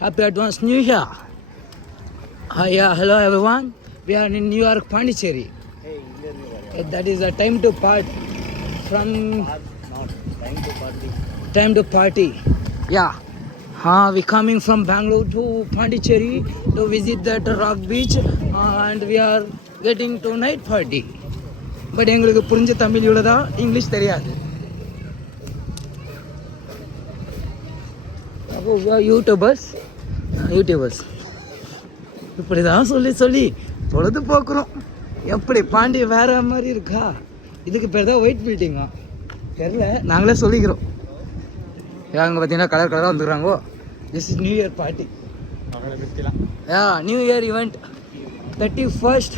Happy Advance New Year. Yeah, hello everyone. We are in New York, Pondicherry. That is a time to part from time to party. Yeah. We coming from Bangalore to Pondicherry to visit that rock beach and we are getting to night party. But எங்களுக்கு புரிஞ்ச தமிழ் இவ்வளோதான், இங்கிலீஷ் தெரியாது. அப்போ யூடியூபர்ஸ் இப்படி தான் சொல்லி பொழுது போக்குறோம். எப்படி பாண்டி வேற மாதிரி இருக்கா? இதுக்கு பேர் தான் ஒயிட் பில்டிங்கா தெரில, நாங்களே சொல்லிக்கிறோம். அங்கே பார்த்தீங்கன்னா கலர் கலராக வந்துடுறாங்கோ. This is new year party. New year event 31st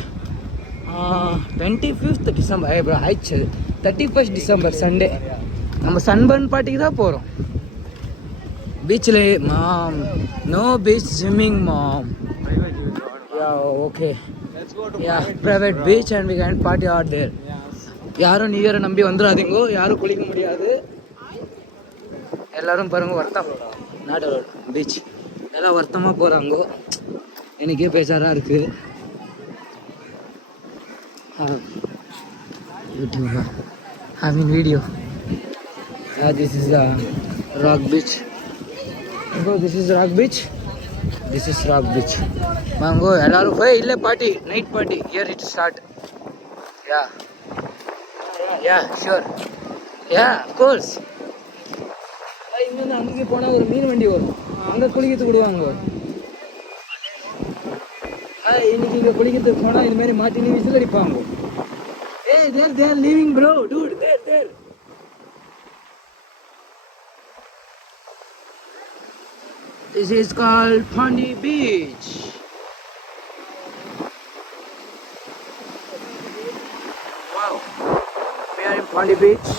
25th December ஆயிடுச்சு. 31st டிசம்பர் சண்டே நம்ம சன்பர்ன் பார்ட்டிக்கு தான் போகிறோம். பீச்சில் mom, no beach swimming mom. Okay, private beach and we can party at there. யாரும் நியூ இயரை நம்பி வந்துடாதீங்கோ, யாரும் குளிக்க முடியாது. எல்லோரும் பாருங்க வருத்தம், நாட் பீச் எல்லாம் வருத்தமாக போகிறாங்கோ. எனக்கே பேசாராக இருக்குது. யூடியூபா having video. This is the rock beach. Bro, this is rock beach. This is rock beach. Mango, ellaru hey ille party, night party here it start. Yeah, sure. Yeah, of course. இங்கே அங்கே போனால் ஒரு மீன் வண்டி வரும், அங்கே குளிக்கிறதுக்கு விடுவாங்க. இன்னைக்கு இங்கே குளிக்கிறதுக்கு போனால் இது மாதிரி மாட்டினு விசில் அடிப்பாங்க. They are leaving bro, dude, there. This is called Pondicherry Beach. Wow, we are in Pondicherry Beach.